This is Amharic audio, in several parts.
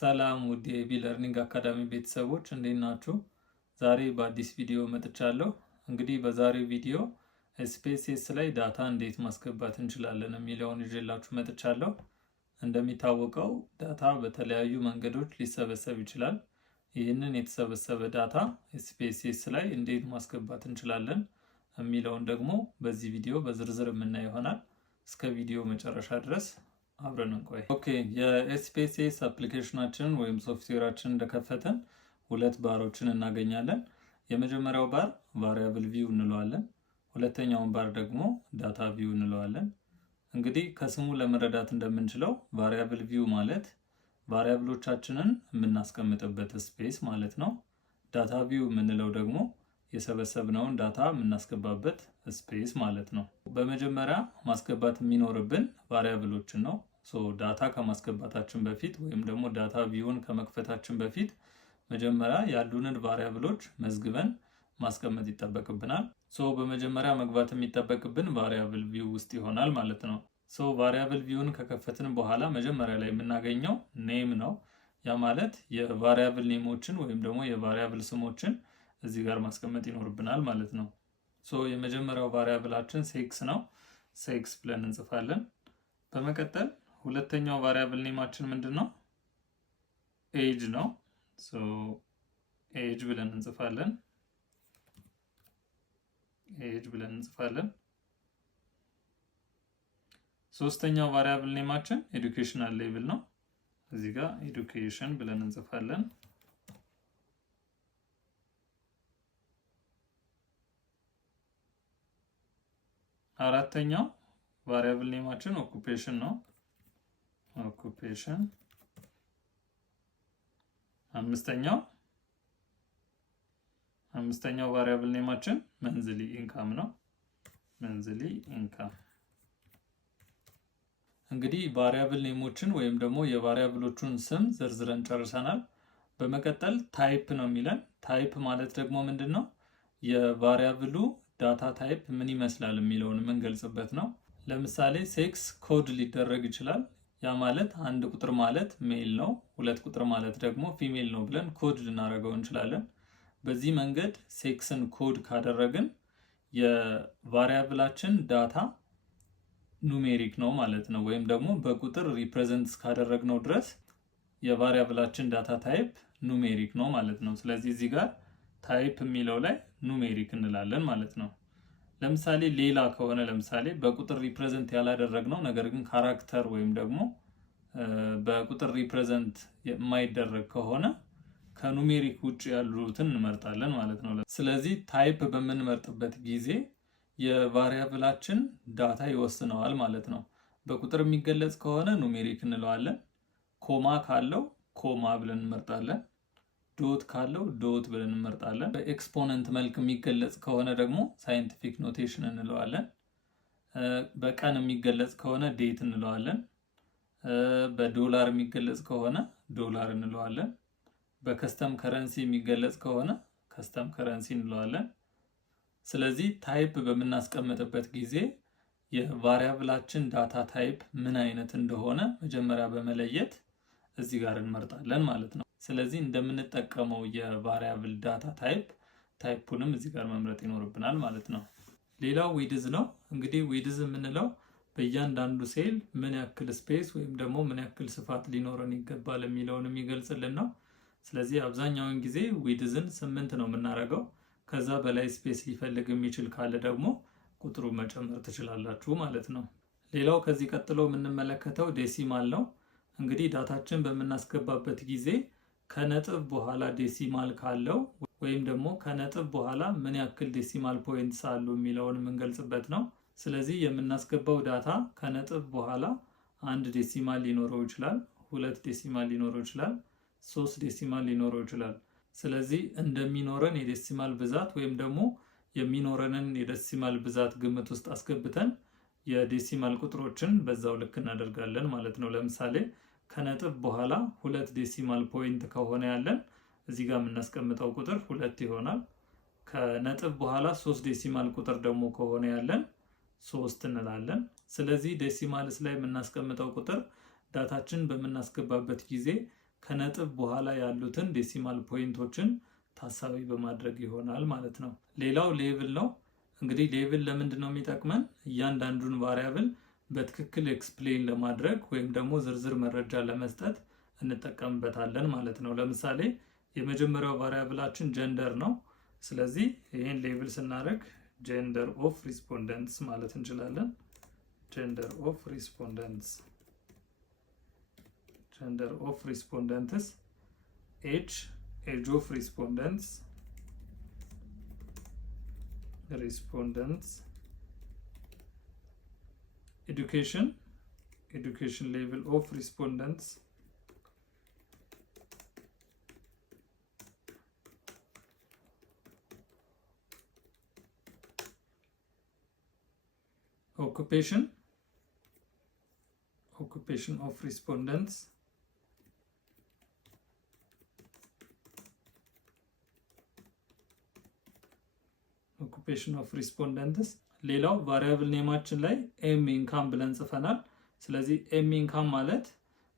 ሰላም ውድ የቢ ለርኒንግ አካዳሚ ቤተሰቦች እንዴት ናችሁ? ዛሬ በአዲስ ቪዲዮ መጥቻለሁ። እንግዲህ በዛሬው ቪዲዮ ኤስፒኤስኤስ ላይ ዳታ እንዴት ማስገባት እንችላለን የሚለውን ይዤላችሁ መጥቻለሁ። እንደሚታወቀው ዳታ በተለያዩ መንገዶች ሊሰበሰብ ይችላል። ይህንን የተሰበሰበ ዳታ ኤስፒኤስኤስ ላይ እንዴት ማስገባት እንችላለን የሚለውን ደግሞ በዚህ ቪዲዮ በዝርዝር የምናየው ይሆናል። እስከ ቪዲዮ መጨረሻ ድረስ አብረን እንቆይ። ኦኬ፣ የኤስፒኤስኤስ አፕሊኬሽናችንን ወይም ሶፍትዌራችንን እንደከፈተን ሁለት ባሮችን እናገኛለን። የመጀመሪያው ባር ቫሪያብል ቪው እንለዋለን። ሁለተኛውን ባር ደግሞ ዳታ ቪው እንለዋለን። እንግዲህ ከስሙ ለመረዳት እንደምንችለው ቫሪያብል ቪው ማለት ቫሪያብሎቻችንን የምናስቀምጥበት ስፔስ ማለት ነው። ዳታ ቪው የምንለው ደግሞ የሰበሰብነውን ዳታ የምናስገባበት ስፔስ ማለት ነው። በመጀመሪያ ማስገባት የሚኖርብን ቫሪያብሎችን ነው። ዳታ ከማስገባታችን በፊት ወይም ደግሞ ዳታ ቪውን ከመክፈታችን በፊት መጀመሪያ ያሉንን ቫሪያብሎች መዝግበን ማስቀመጥ ይጠበቅብናል። በመጀመሪያ መግባት የሚጠበቅብን ቫሪያብል ቪው ውስጥ ይሆናል ማለት ነው። ቫሪያብል ቪውን ከከፈትን በኋላ መጀመሪያ ላይ የምናገኘው ኔም ነው። ያ ማለት የቫሪያብል ኔሞችን ወይም ደግሞ የቫሪያብል ስሞችን እዚህ ጋር ማስቀመጥ ይኖርብናል ማለት ነው። የመጀመሪያው ቫሪያብላችን ሴክስ ነው። ሴክስ ብለን እንጽፋለን። በመቀጠል ሁለተኛው ቫሪያብል ኔማችን ምንድን ነው? ኤጅ ነው። ኤጅ ብለን እንጽፋለን። ኤጅ ብለን እንጽፋለን። ሶስተኛው ቫሪያብል ኔማችን ኤዱኬሽናል ሌቭል ነው። እዚህ ጋር ኤዱኬሽን ብለን እንጽፋለን። አራተኛው ቫሪያብል ኔማችን ኦኩፔሽን ነው። ኦኩፔሽን። አምስተኛው ቫሪያብል ኔማችን መንዝሊ ኢንካም ነው። መንዝሊ ኢንካም። እንግዲህ ቫሪያብል ኔሞችን ወይም ደግሞ የቫሪያብሎቹን ስም ዝርዝረን ጨርሰናል። በመቀጠል ታይፕ ነው የሚለን። ታይፕ ማለት ደግሞ ምንድን ነው? የቫሪያብሉ ዳታ ታይፕ ምን ይመስላል የሚለውን የምንገልጽበት ነው። ለምሳሌ ሴክስ ኮድ ሊደረግ ይችላል። ያ ማለት አንድ ቁጥር ማለት ሜል ነው፣ ሁለት ቁጥር ማለት ደግሞ ፊሜል ነው ብለን ኮድ ልናደርገው እንችላለን። በዚህ መንገድ ሴክስን ኮድ ካደረግን የቫሪያብላችን ዳታ ኑሜሪክ ነው ማለት ነው። ወይም ደግሞ በቁጥር ሪፕሬዘንት እስካደረግነው ድረስ የቫሪያብላችን ዳታ ታይፕ ኑሜሪክ ነው ማለት ነው። ስለዚህ እዚህ ጋር ታይፕ የሚለው ላይ ኑሜሪክ እንላለን ማለት ነው። ለምሳሌ ሌላ ከሆነ ለምሳሌ በቁጥር ሪፕሬዘንት ያላደረግነው ነገር ግን ካራክተር ወይም ደግሞ በቁጥር ሪፕሬዘንት የማይደረግ ከሆነ ከኑሜሪክ ውጭ ያሉትን እንመርጣለን ማለት ነው። ስለዚህ ታይፕ በምንመርጥበት ጊዜ የቫሪያብላችን ዳታ ይወስነዋል ማለት ነው። በቁጥር የሚገለጽ ከሆነ ኑሜሪክ እንለዋለን። ኮማ ካለው ኮማ ብለን እንመርጣለን። ዶት ካለው ዶት ብለን እንመርጣለን። በኤክስፖነንት መልክ የሚገለጽ ከሆነ ደግሞ ሳይንቲፊክ ኖቴሽን እንለዋለን። በቀን የሚገለጽ ከሆነ ዴት እንለዋለን። በዶላር የሚገለጽ ከሆነ ዶላር እንለዋለን። በከስተም ከረንሲ የሚገለጽ ከሆነ ከስተም ከረንሲ እንለዋለን። ስለዚህ ታይፕ በምናስቀምጥበት ጊዜ የቫሪያብላችን ዳታ ታይፕ ምን አይነት እንደሆነ መጀመሪያ በመለየት እዚህ ጋር እንመርጣለን ማለት ነው። ስለዚህ እንደምንጠቀመው የቫሪያብል ዳታ ታይፑንም እዚህ ጋር መምረጥ ይኖርብናል ማለት ነው። ሌላው ዊድዝ ነው። እንግዲህ ዊድዝ የምንለው በእያንዳንዱ ሴል ምን ያክል ስፔስ ወይም ደግሞ ምን ያክል ስፋት ሊኖረን ይገባል የሚለውን የሚገልጽልን ነው። ስለዚህ አብዛኛውን ጊዜ ዊድዝን 8 ነው የምናደርገው። ከዛ በላይ ስፔስ ሊፈልግ የሚችል ካለ ደግሞ ቁጥሩን መጨመር ትችላላችሁ ማለት ነው። ሌላው ከዚህ ቀጥሎ የምንመለከተው ዴሲማል ነው። እንግዲህ ዳታችን በምናስገባበት ጊዜ ከነጥብ በኋላ ዴሲማል ካለው ወይም ደግሞ ከነጥብ በኋላ ምን ያክል ዴሲማል ፖይንትስ አሉ የሚለውን የምንገልጽበት ነው። ስለዚህ የምናስገባው ዳታ ከነጥብ በኋላ 1 ዴሲማል ሊኖረው ይችላል፣ 2 ዴሲማል ሊኖረው ይችላል፣ 3 ዴሲማል ሊኖረው ይችላል። ስለዚህ እንደሚኖረን የዴሲማል ብዛት ወይም ደግሞ የሚኖረንን የዴሲማል ብዛት ግምት ውስጥ አስገብተን የዴሲማል ቁጥሮችን በዛው ልክ እናደርጋለን ማለት ነው። ለምሳሌ ከነጥብ በኋላ 2 ዴሲማል ፖይንት ከሆነ ያለን እዚህ ጋር የምናስቀምጠው ቁጥር 2 ይሆናል። ከነጥብ በኋላ 3 ዴሲማል ቁጥር ደግሞ ከሆነ ያለን 3 እንላለን። ስለዚህ ዴሲማልስ ላይ የምናስቀምጠው ቁጥር ዳታችን በምናስገባበት ጊዜ ከነጥብ በኋላ ያሉትን ዴሲማል ፖይንቶችን ታሳቢ በማድረግ ይሆናል ማለት ነው። ሌላው ሌብል ነው። እንግዲህ ሌብል ለምንድን ነው የሚጠቅመን? እያንዳንዱን ቫሪያብል በትክክል ኤክስፕሌን ለማድረግ ወይም ደግሞ ዝርዝር መረጃ ለመስጠት እንጠቀምበታለን ማለት ነው። ለምሳሌ የመጀመሪያው ቫሪያብላችን ጀንደር ነው። ስለዚህ ይህን ሌብል ስናደርግ ጀንደር ኦፍ ሪስፖንደንትስ ማለት እንችላለን። ጀንደር ኦፍ ሪስፖንደንትስ ጀንደር ኦፍ ሪስፖንደንትስ ኤጅ ኦፍ ሪስፖንደንትስ education level of respondents, occupation of respondents, ሌላው ቫሪያብል ኔማችን ላይ ኤም ኢንካም ብለን ጽፈናል። ስለዚህ ኤም ኢንካም ማለት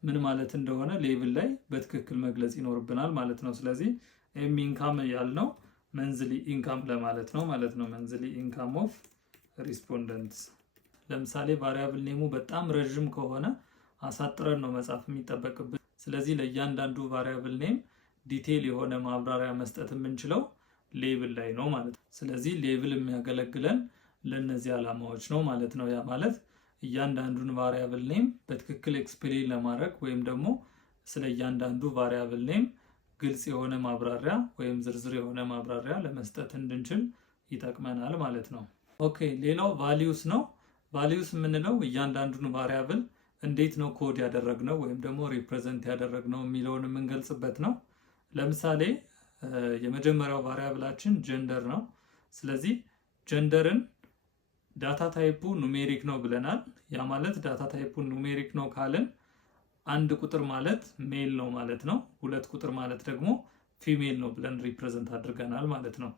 ምን ማለት እንደሆነ ሌብል ላይ በትክክል መግለጽ ይኖርብናል ማለት ነው። ስለዚህ ኤም ኢንካም ያልነው መንዝሊ ኢንካም ለማለት ነው ማለት ነው። መንዝሊ ኢንካም ኦፍ ሪስፖንደንትስ። ለምሳሌ ቫሪያብል ኔሙ በጣም ረዥም ከሆነ አሳጥረን ነው መጻፍ የሚጠበቅብን። ስለዚህ ለእያንዳንዱ ቫሪያብል ኔም ዲቴይል የሆነ ማብራሪያ መስጠት የምንችለው ሌብል ላይ ነው ማለት ነው። ስለዚህ ሌብል የሚያገለግለን ለነዚህ ዓላማዎች ነው ማለት ነው። ያ ማለት እያንዳንዱን ቫሪያብል ኔም በትክክል ኤክስፕሌን ለማድረግ ወይም ደግሞ ስለ እያንዳንዱ ቫሪያብል ኔም ግልጽ የሆነ ማብራሪያ ወይም ዝርዝር የሆነ ማብራሪያ ለመስጠት እንድንችል ይጠቅመናል ማለት ነው። ኦኬ፣ ሌላው ቫሊዩስ ነው። ቫሊዩስ የምንለው እያንዳንዱን ቫሪያብል እንዴት ነው ኮድ ያደረግነው ወይም ደግሞ ሪፕሬዘንት ያደረግነው የሚለውን የምንገልጽበት ነው። ለምሳሌ የመጀመሪያው ቫሪያብላችን ጀንደር ነው። ስለዚህ ጀንደርን ዳታ ታይፑ ኑሜሪክ ነው ብለናል። ያ ማለት ዳታ ታይፑ ኑሜሪክ ነው ካልን አንድ ቁጥር ማለት ሜል ነው ማለት ነው። ሁለት ቁጥር ማለት ደግሞ ፊሜል ነው ብለን ሪፕሬዘንት አድርገናል ማለት ነው።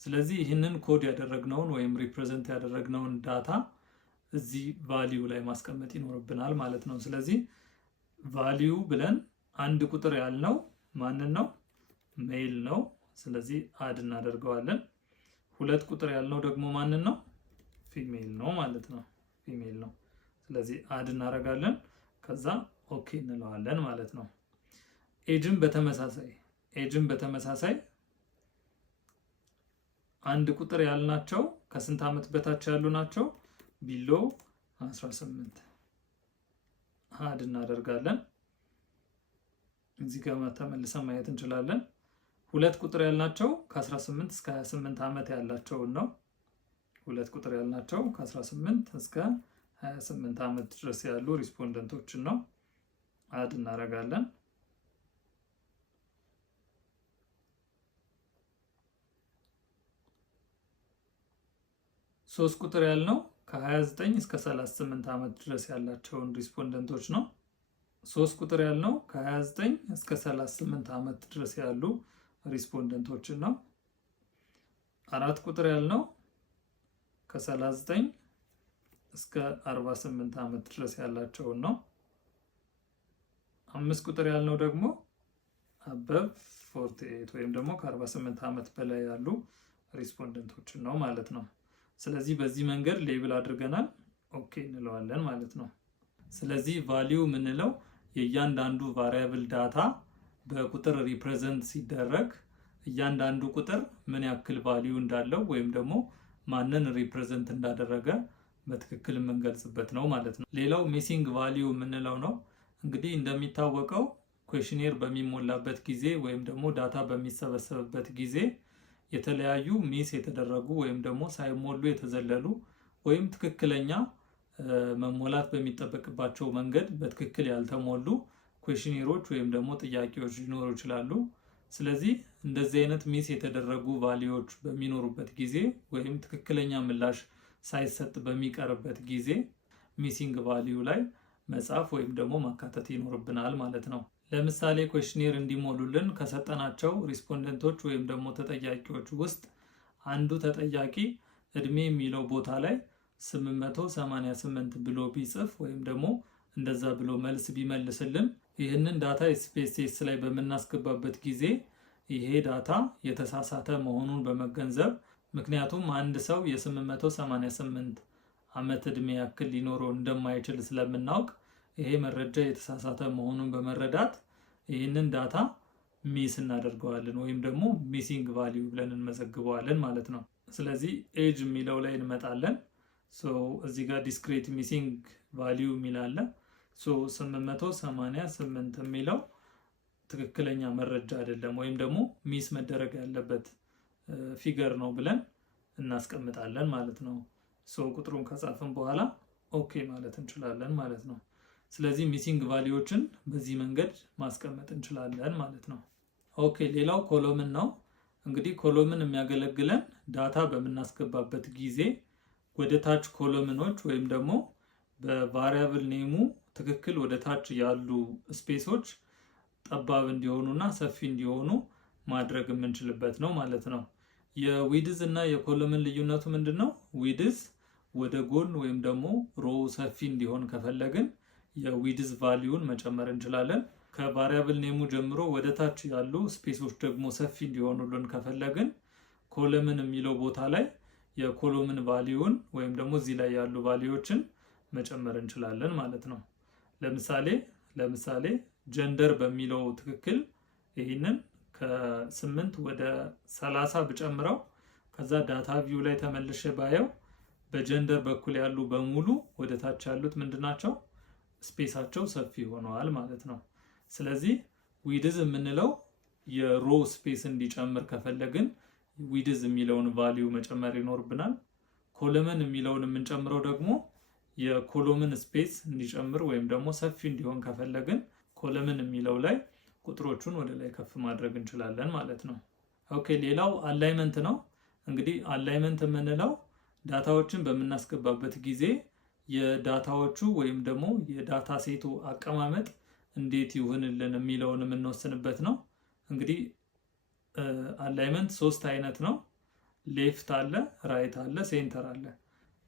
ስለዚህ ይህንን ኮድ ያደረግነውን ወይም ሪፕሬዘንት ያደረግነውን ዳታ እዚህ ቫሊዩ ላይ ማስቀመጥ ይኖርብናል ማለት ነው። ስለዚህ ቫሊዩ ብለን አንድ ቁጥር ያልነው ማንን ነው? ሜል ነው። ስለዚህ አድ እናደርገዋለን። ሁለት ቁጥር ያልነው ደግሞ ማንን ነው? ፊሜል ነው ማለት ነው። ፊሜል ነው። ስለዚህ አድ እናደርጋለን። ከዛ ኦኬ እንለዋለን ማለት ነው። ኤጅን በተመሳሳይ አንድ ቁጥር ያልናቸው ከስንት ዓመት በታች ያሉ ናቸው? ቢሎ 18 አድ እናደርጋለን። እዚህ ጋር ተመልሰን ማየት እንችላለን። ሁለት ቁጥር ያልናቸው ከ18 እስከ 28 ዓመት ያላቸውን ነው። ሁለት ቁጥር ያልናቸው ከ18 እስከ 28 ዓመት ድረስ ያሉ ሪስፖንደንቶችን ነው። አድ እናደርጋለን። ሶስት ቁጥር ያልነው ከ29 እስከ 38 ዓመት ድረስ ያላቸውን ሪስፖንደንቶች ነው። ሶስት ቁጥር ያልነው ከ29 እስከ 38 ዓመት ድረስ ያሉ ሪስፖንደንቶችን ነው። አራት ቁጥር ያልነው ከ39 እስከ 48 ዓመት ድረስ ያላቸውን ነው። አምስት ቁጥር ያልነው ደግሞ አበብ 48 ወይም ደግሞ ከ48 ዓመት በላይ ያሉ ሪስፖንደንቶችን ነው ማለት ነው። ስለዚህ በዚህ መንገድ ሌብል አድርገናል። ኦኬ እንለዋለን ማለት ነው። ስለዚህ ቫሊዩ የምንለው የእያንዳንዱ ቫሪያብል ዳታ በቁጥር ሪፕሬዘንት ሲደረግ እያንዳንዱ ቁጥር ምን ያክል ቫሊዩ እንዳለው ወይም ደግሞ ማንን ሪፕሬዘንት እንዳደረገ በትክክል የምንገልጽበት ነው ማለት ነው። ሌላው ሚሲንግ ቫሊዩ የምንለው ነው። እንግዲህ እንደሚታወቀው ኩዌሽኔር በሚሞላበት ጊዜ ወይም ደግሞ ዳታ በሚሰበሰብበት ጊዜ የተለያዩ ሚስ የተደረጉ ወይም ደግሞ ሳይሞሉ የተዘለሉ ወይም ትክክለኛ መሞላት በሚጠበቅባቸው መንገድ በትክክል ያልተሞሉ ኩዌሽኔሮች ወይም ደግሞ ጥያቄዎች ሊኖሩ ይችላሉ። ስለዚህ እንደዚህ አይነት ሚስ የተደረጉ ቫሊዩዎች በሚኖሩበት ጊዜ ወይም ትክክለኛ ምላሽ ሳይሰጥ በሚቀርበት ጊዜ ሚሲንግ ቫሊዩ ላይ መጻፍ ወይም ደግሞ ማካተት ይኖርብናል ማለት ነው። ለምሳሌ ኩዌሽኔር እንዲሞሉልን ከሰጠናቸው ሪስፖንደንቶች ወይም ደግሞ ተጠያቂዎች ውስጥ አንዱ ተጠያቂ እድሜ የሚለው ቦታ ላይ 888 ብሎ ቢጽፍ ወይም ደግሞ እንደዛ ብሎ መልስ ቢመልስልን ይህንን ዳታ SPSS ላይ በምናስገባበት ጊዜ ይሄ ዳታ የተሳሳተ መሆኑን በመገንዘብ ምክንያቱም አንድ ሰው የ888 ዓመት ዕድሜ ያክል ሊኖረው እንደማይችል ስለምናውቅ ይሄ መረጃ የተሳሳተ መሆኑን በመረዳት ይህንን ዳታ ሚስ እናደርገዋለን ወይም ደግሞ ሚሲንግ ቫልዩ ብለን እንመዘግበዋለን ማለት ነው። ስለዚህ ኤጅ የሚለው ላይ እንመጣለን። እዚህ ጋር ዲስክሬት ሚሲንግ ቫልዩ የሚል አለ። 888 የሚለው ትክክለኛ መረጃ አይደለም ወይም ደግሞ ሚስ መደረግ ያለበት ፊገር ነው ብለን እናስቀምጣለን ማለት ነው። ቁጥሩን ከጻፍን በኋላ ኦኬ ማለት እንችላለን ማለት ነው። ስለዚህ ሚሲንግ ቫልዩዎችን በዚህ መንገድ ማስቀመጥ እንችላለን ማለት ነው። ኦኬ ሌላው ኮሎምን ነው። እንግዲህ ኮሎምን የሚያገለግለን ዳታ በምናስገባበት ጊዜ ወደ ታች ኮሎምኖች ወይም ደግሞ በቫሪያብል ኔሙ ትክክል ወደ ታች ያሉ ስፔሶች ጠባብ እንዲሆኑና ሰፊ እንዲሆኑ ማድረግ የምንችልበት ነው ማለት ነው። የዊድዝ እና የኮሎምን ልዩነቱ ምንድነው? ዊድዝ ወደ ጎን ወይም ደግሞ ሮ ሰፊ እንዲሆን ከፈለግን የዊድዝ ቫልዩን መጨመር እንችላለን። ከቫሪያብል ኔሙ ጀምሮ ወደ ታች ያሉ ስፔሶች ደግሞ ሰፊ እንዲሆኑልን ከፈለግን ኮሎምን የሚለው ቦታ ላይ የኮሎምን ቫልዩን ወይም ደግሞ እዚህ ላይ ያሉ ቫልዩዎችን መጨመር እንችላለን ማለት ነው። ለምሳሌ ጀንደር በሚለው ትክክል ይህንን ከ8 ወደ 30 ብጨምረው ከዛ ዳታ ቪው ላይ ተመልሼ ባየው በጀንደር በኩል ያሉ በሙሉ ወደ ታች ያሉት ምንድናቸው? ስፔሳቸው ሰፊ ሆነዋል ማለት ነው። ስለዚህ ዊድዝ የምንለው የሮ ስፔስ እንዲጨምር ከፈለግን ዊድዝ የሚለውን ቫልዩ መጨመር ይኖርብናል። ኮሎምን የሚለውን የምንጨምረው ደግሞ የኮሎምን ስፔስ እንዲጨምር ወይም ደግሞ ሰፊ እንዲሆን ከፈለግን ኮሎምን የሚለው ላይ ቁጥሮቹን ወደ ላይ ከፍ ማድረግ እንችላለን ማለት ነው። ኦኬ ሌላው አላይመንት ነው። እንግዲህ አላይመንት የምንለው ዳታዎችን በምናስገባበት ጊዜ የዳታዎቹ ወይም ደግሞ የዳታ ሴቱ አቀማመጥ እንዴት ይሁንልን የሚለውን የምንወስንበት ነው። እንግዲህ አላይመንት 3 አይነት ነው። ሌፍት አለ፣ ራይት አለ፣ ሴንተር አለ።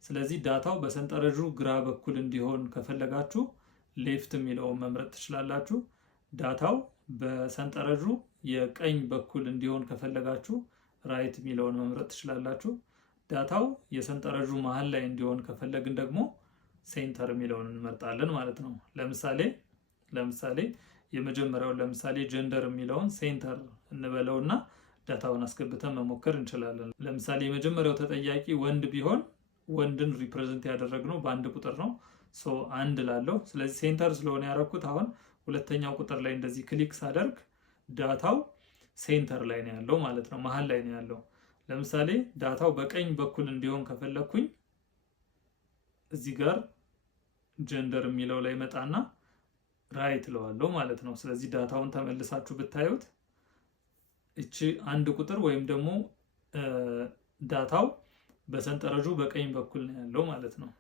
ስለዚህ ዳታው በሰንጠረዡ ግራ በኩል እንዲሆን ከፈለጋችሁ ሌፍት የሚለውን መምረጥ ትችላላችሁ። ዳታው በሰንጠረዡ የቀኝ በኩል እንዲሆን ከፈለጋችሁ ራይት የሚለውን መምረጥ ትችላላችሁ። ዳታው የሰንጠረዡ መሀል ላይ እንዲሆን ከፈለግን ደግሞ ሴንተር የሚለውን እንመርጣለን ማለት ነው። ለምሳሌ የመጀመሪያውን ለምሳሌ ጀንደር የሚለውን ሴንተር እንበለውና ዳታውን አስገብተን መሞከር እንችላለን። ለምሳሌ የመጀመሪያው ተጠያቂ ወንድ ቢሆን ወንድን ሪፕሬዘንት ያደረግነው በአንድ ቁጥር ነው። አንድ ላለው ስለዚህ ሴንተር ስለሆነ ያደረኩት አሁን ሁለተኛው ቁጥር ላይ እንደዚህ ክሊክ ሳደርግ ዳታው ሴንተር ላይ ነው ያለው ማለት ነው፣ መሀል ላይ ነው ያለው። ለምሳሌ ዳታው በቀኝ በኩል እንዲሆን ከፈለኩኝ እዚህ ጋር ጀንደር የሚለው ላይ መጣና ራይት ለዋለው ማለት ነው። ስለዚህ ዳታውን ተመልሳችሁ ብታዩት እቺ አንድ ቁጥር ወይም ደግሞ ዳታው በሰንጠረዡ በቀኝ በኩል ነው ያለው ማለት ነው።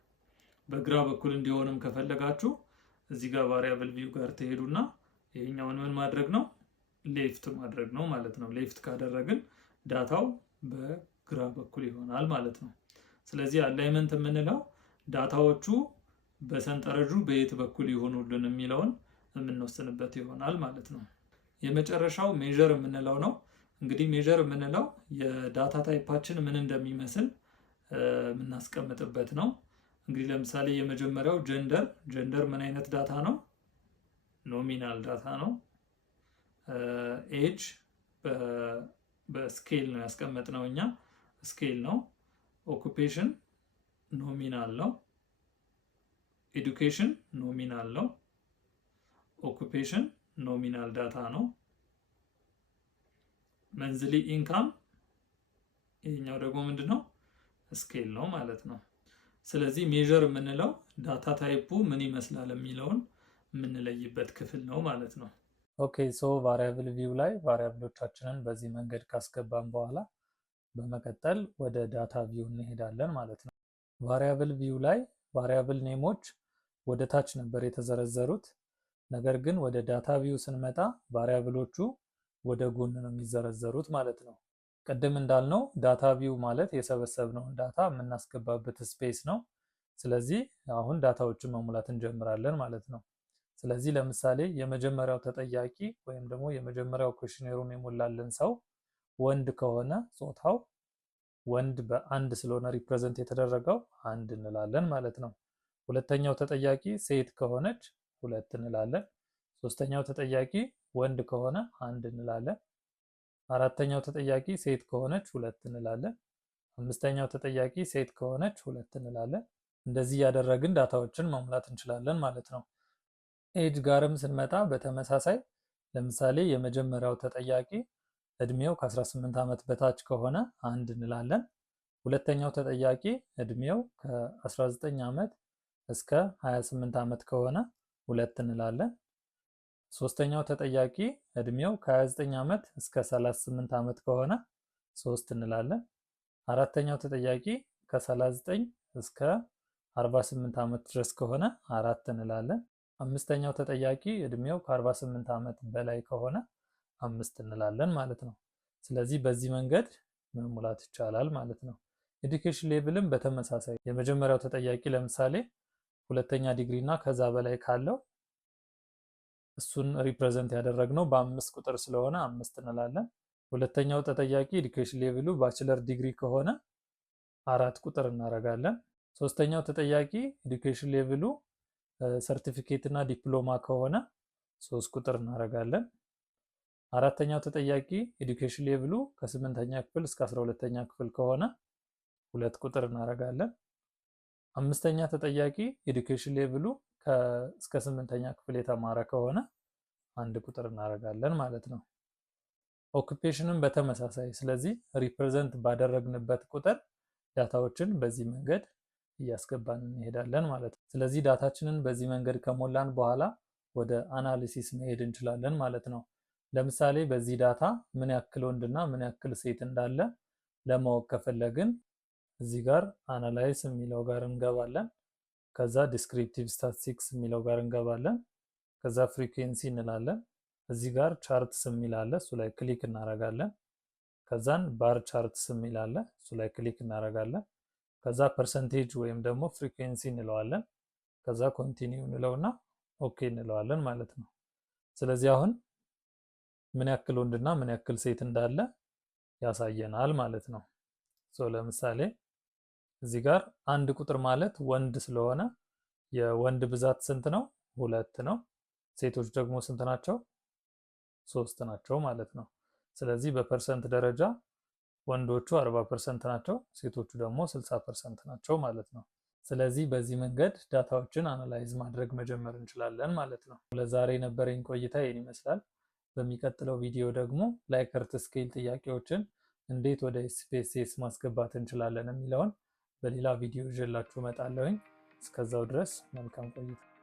በግራ በኩል እንዲሆንም ከፈለጋችሁ እዚህ ጋር ቫሪያብል ቪው ጋር ትሄዱና ይሄኛውን ምን ማድረግ ነው? ሌፍት ማድረግ ነው ማለት ነው። ሌፍት ካደረግን ዳታው በግራ በኩል ይሆናል ማለት ነው። ስለዚህ አላይመንት የምንለው ዳታዎቹ በሰንጠረዡ በየት በኩል ይሆኑልን የሚለውን የምንወስንበት ይሆናል ማለት ነው። የመጨረሻው ሜዠር የምንለው ነው። እንግዲህ ሜዠር የምንለው የዳታ ታይፓችን ምን እንደሚመስል የምናስቀምጥበት ነው። እንግዲህ ለምሳሌ የመጀመሪያው ጀንደር ምን አይነት ዳታ ነው? ኖሚናል ዳታ ነው። ኤጅ በስኬል ነው ያስቀመጥነው እኛ፣ ስኬል ነው። ኦኩፔሽን ኖሚናል ነው። ኤዱኬሽን ኖሚናል ነው። ኦኩፔሽን ኖሚናል ዳታ ነው። መንዝሊ ኢንካም ይሄኛው ደግሞ ምንድነው? ስኬል ነው ማለት ነው። ስለዚህ ሜዠር የምንለው ዳታ ታይፑ ምን ይመስላል የሚለውን የምንለይበት ክፍል ነው ማለት ነው። ኦኬ ቫሪያብል ቪው ላይ ቫሪያብሎቻችንን በዚህ መንገድ ካስገባን በኋላ በመቀጠል ወደ ዳታ ቪው እንሄዳለን ማለት ነው። ቫሪያብል ቪው ላይ ቫሪያብል ኔሞች ወደ ታች ነበር የተዘረዘሩት። ነገር ግን ወደ ዳታ ቪው ስንመጣ ቫሪያብሎቹ ወደ ጎን ነው የሚዘረዘሩት ማለት ነው። ቅድም እንዳልነው ዳታ ቪው ማለት የሰበሰብነውን ዳታ የምናስገባበት ስፔስ ነው። ስለዚህ አሁን ዳታዎችን መሙላት እንጀምራለን ማለት ነው። ስለዚህ ለምሳሌ የመጀመሪያው ተጠያቂ ወይም ደግሞ የመጀመሪያው ኩዌሽነሩን የሞላልን ሰው ወንድ ከሆነ ጾታው ወንድ በአንድ ስለሆነ ሪፕሬዘንት የተደረገው አንድ እንላለን ማለት ነው። ሁለተኛው ተጠያቂ ሴት ከሆነች ሁለት እንላለን። ሶስተኛው ተጠያቂ ወንድ ከሆነ አንድ እንላለን። አራተኛው ተጠያቂ ሴት ከሆነች ሁለት እንላለን። አምስተኛው ተጠያቂ ሴት ከሆነች ሁለት እንላለን። እንደዚህ ያደረግን ዳታዎችን መሙላት እንችላለን ማለት ነው። ኤጅ ጋርም ስንመጣ በተመሳሳይ ለምሳሌ የመጀመሪያው ተጠያቂ እድሜው ከ18 ዓመት በታች ከሆነ አንድ እንላለን። ሁለተኛው ተጠያቂ እድሜው ከ19 ዓመት እስከ 28 ዓመት ከሆነ ሁለት እንላለን። ሶስተኛው ተጠያቂ እድሜው ከ29 ዓመት እስከ 38 ዓመት ከሆነ ሶስት እንላለን። አራተኛው ተጠያቂ ከ39 እስከ 48 ዓመት ድረስ ከሆነ አራት እንላለን። አምስተኛው ተጠያቂ እድሜው ከ48 ዓመት በላይ ከሆነ አምስት እንላለን ማለት ነው። ስለዚህ በዚህ መንገድ መሙላት ይቻላል ማለት ነው። ኤዱኬሽን ሌቭልም በተመሳሳይ የመጀመሪያው ተጠያቂ ለምሳሌ ሁለተኛ ዲግሪ እና ከዛ በላይ ካለው እሱን ሪፕሬዘንት ያደረግነው በ5 ቁጥር ስለሆነ 5 እንላለን። ሁለተኛው ተጠያቂ ኤዱኬሽን ሌቭሉ ባችለር ዲግሪ ከሆነ 4 ቁጥር እናደርጋለን። ሶስተኛው ተጠያቂ ኤዱኬሽን ሌቭሉ ሰርቲፊኬት እና ዲፕሎማ ከሆነ 3 ቁጥር እናደርጋለን። አራተኛው ተጠያቂ ኤዱኬሽን ሌቭሉ ከ8ኛ ክፍል እስከ 12ኛ ክፍል ከሆነ 2 ቁጥር እናደርጋለን። አምስተኛ ተጠያቂ ኤዱኬሽን ሌቭሉ እስከ 8ኛ ክፍል የተማረ ከሆነ 1 ቁጥር እናደርጋለን ማለት ነው። ኦኩፔሽንም በተመሳሳይ ስለዚህ ሪፕሬዘንት ባደረግንበት ቁጥር ዳታዎችን በዚህ መንገድ እያስገባን እንሄዳለን ማለት ነው። ስለዚህ ዳታችንን በዚህ መንገድ ከሞላን በኋላ ወደ አናሊሲስ መሄድ እንችላለን ማለት ነው። ለምሳሌ በዚህ ዳታ ምን ያክል ወንድና ምን ያክል ሴት እንዳለ ለማወቅ ከፈለግን እዚህ ጋር አናላይዝ የሚለው ጋር እንገባለን። ከዛ ዲስክሪፕቲቭ ስታቲስቲክስ የሚለው ጋር እንገባለን። ከዛ ፍሪኩዌንሲ እንላለን። እዚህ ጋር ቻርትስ የሚል አለ፣ እሱ ላይ ክሊክ እናደርጋለን። ከዛን ባር ቻርትስ የሚል አለ፣ እሱ ላይ ክሊክ እናደርጋለን። ከዛ ፐርሰንቴጅ ወይም ደግሞ ፍሪኩዌንሲ እንለዋለን። ከዛ ኮንቲኒው እንለውና ኦኬ እንለዋለን ማለት ነው። ስለዚህ አሁን ምን ያክል ወንድና ምን ያክል ሴት እንዳለ ያሳየናል ማለት ነው። ለምሳሌ እዚህ ጋር አንድ ቁጥር ማለት ወንድ ስለሆነ የወንድ ብዛት ስንት ነው? 2 ነው። ሴቶች ደግሞ ስንት ናቸው? 3 ናቸው ማለት ነው። ስለዚህ በፐርሰንት ደረጃ ወንዶቹ 40% ናቸው፣ ሴቶቹ ደግሞ 60% ናቸው ማለት ነው። ስለዚህ በዚህ መንገድ ዳታዎችን አናላይዝ ማድረግ መጀመር እንችላለን ማለት ነው። ለዛሬ የነበረኝ ቆይታ ይህን ይመስላል። በሚቀጥለው ቪዲዮ ደግሞ ላይከርት ስኬል ጥያቄዎችን እንዴት ወደ SPSS ማስገባት እንችላለን የሚለውን በሌላ ቪዲዮ ይዤላችሁ እመጣለሁኝ። እስከዛው ድረስ መልካም ቆይታ።